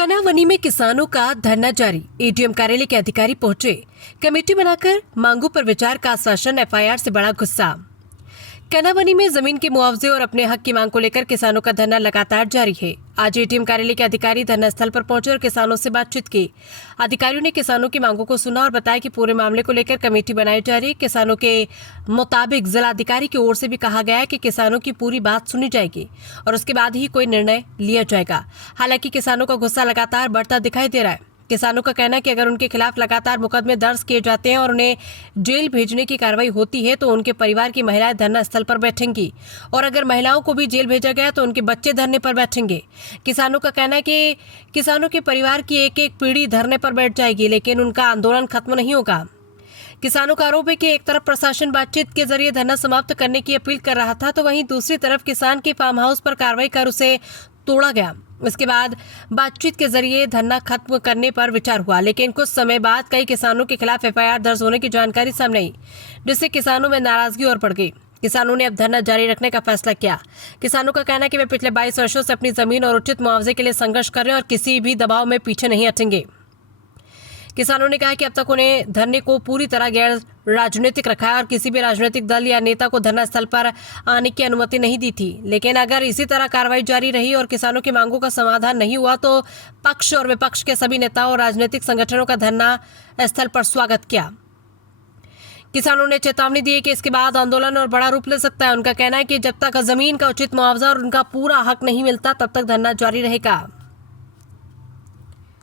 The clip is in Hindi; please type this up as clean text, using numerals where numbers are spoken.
कनावनी में किसानों का धरना जारी। एडीएम कार्यालय के अधिकारी पहुंचे, कमेटी बनाकर मांगों पर विचार का आश्वासन। एफआईआर से बड़ा गुस्सा। कनावनी में जमीन के मुआवजे और अपने हक की मांग को लेकर किसानों का धरना लगातार जारी है। आज एडीएम कार्यालय के अधिकारी धरना स्थल पर पहुंचे और किसानों से बातचीत की। अधिकारियों ने किसानों की मांगों को सुना और बताया कि पूरे मामले को लेकर कमेटी बनाई जा रही है। किसानों के मुताबिक जिलाधिकारी की ओर से भी कहा गया है कि किसानों की पूरी बात सुनी जाएगी और उसके बाद ही कोई निर्णय लिया जाएगा। हालांकि किसानों का गुस्सा लगातार बढ़ता दिखाई दे रहा है। किसानों का कहना है कि अगर उनके खिलाफ लगातार मुकदमे दर्ज किए जाते हैं और उन्हें जेल भेजने की कार्रवाई होती है तो उनके परिवार की महिलाएं धरना स्थल पर बैठेंगी और अगर महिलाओं को भी जेल भेजा गया तो उनके बच्चे धरने पर बैठेंगे। किसानों का कहना है कि किसानों के परिवार की एक एक पीढ़ी धरने पर बैठ जाएगी, लेकिन उनका आंदोलन खत्म नहीं होगा। किसानों का आरोप है कि एक तरफ प्रशासन बातचीत के जरिए धरना समाप्त करने की अपील कर रहा था तो वहीं दूसरी तरफ किसान के फार्म हाउस पर कार्रवाई कर उसे तोड़ा गया। इसके बाद बातचीत के जरिए धरना खत्म करने पर विचार हुआ, लेकिन कुछ समय बाद कई किसानों के खिलाफ एफआईआर दर्ज होने की जानकारी सामने आई, जिससे किसानों में नाराजगी और बढ़ गई। किसानों ने अब धरना जारी रखने का फैसला किया। किसानों का कहना है कि वे पिछले 22 वर्षों से अपनी जमीन और उचित मुआवजे के लिए संघर्ष कर रहे हैं और किसी भी दबाव में पीछे नहीं हटेंगे। किसानों ने कहा कि अब तक उन्हें धरने को पूरी तरह गैर राजनीतिक रखा है और किसी भी राजनीतिक दल या नेता को धरना स्थल पर आने की अनुमति नहीं दी थी, लेकिन अगर इसी तरह कार्रवाई जारी रही और किसानों की मांगों का समाधान नहीं हुआ तो पक्ष और विपक्ष के सभी नेताओं और राजनीतिक संगठनों का धरना स्थल पर स्वागत किया। किसानों ने चेतावनी दी कि इसके बाद आंदोलन और बड़ा रूप ले सकता है। उनका कहना है कि जब तक जमीन का उचित मुआवजा और उनका पूरा हक नहीं मिलता तब तक धरना जारी रहेगा।